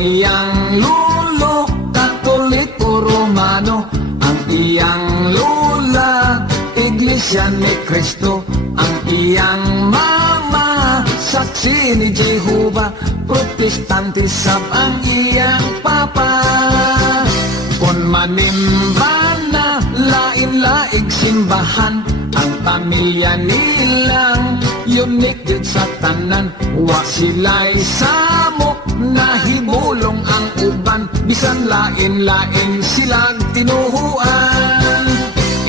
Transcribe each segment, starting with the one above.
iyang lolo, Katoliko Romano. Ang iyang lola, Iglesia ni Cristo. Ang iyang mama, saksi ni Jehovah. Protestante sab ang iyang papa. Kon manimba na lain-laig simbahan, ang pamilya nilang unique din sa tanan. Wa sila'y samok na hibulong ang uban, bisan lain-lain silang tinuhuan.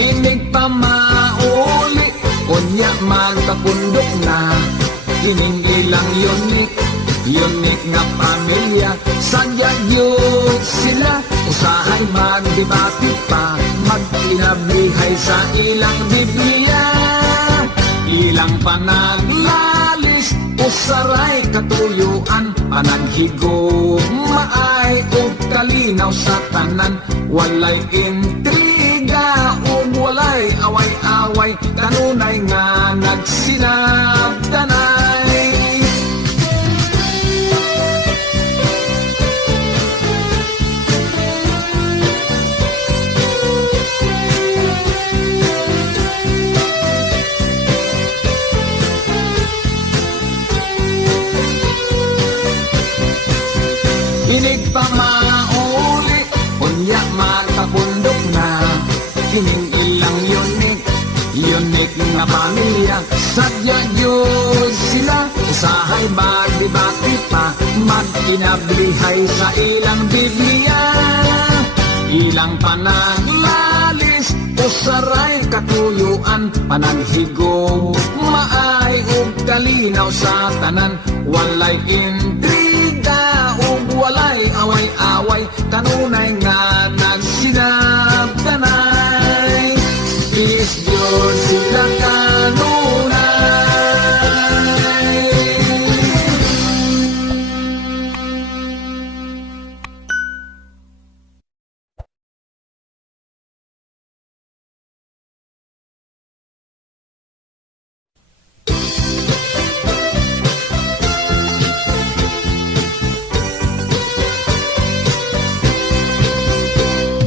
Inig pa mauli, kunya magkapundok na, ining ilang unique nga pamilya. Sadyag yun sila, usahay magdebate pa, magpinablihay sa ilang Biblia. Ilang panaglalis, usaray katuyuan, panaghigo maay o kalinaw sa tanan. Walay intriga o walay away-away, kanunay nga nagsinabdanay. Inig pa mauli, unya magkapundok na, ining ilang unique na pamilya. Sadya yun sila, usahay magdebate pa, magkinablihay sa ilang Biblia. Ilang panaglalis, usaray katuyuan, panaghigo maay ug kalinaw sa tanan. Walay intriga ug walay away-away, kanunay nga nagsinabdanay. Is Diyos sila kanunay.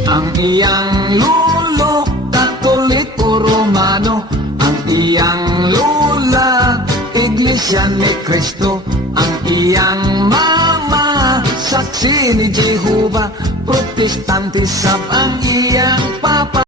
Ang iyang lolo, Katoliko Romano. Ang iyang lola, Iglesia ni Cristo. Ang iyang mama, saksi ni Jehovah. Protestante sab ang iyang papa.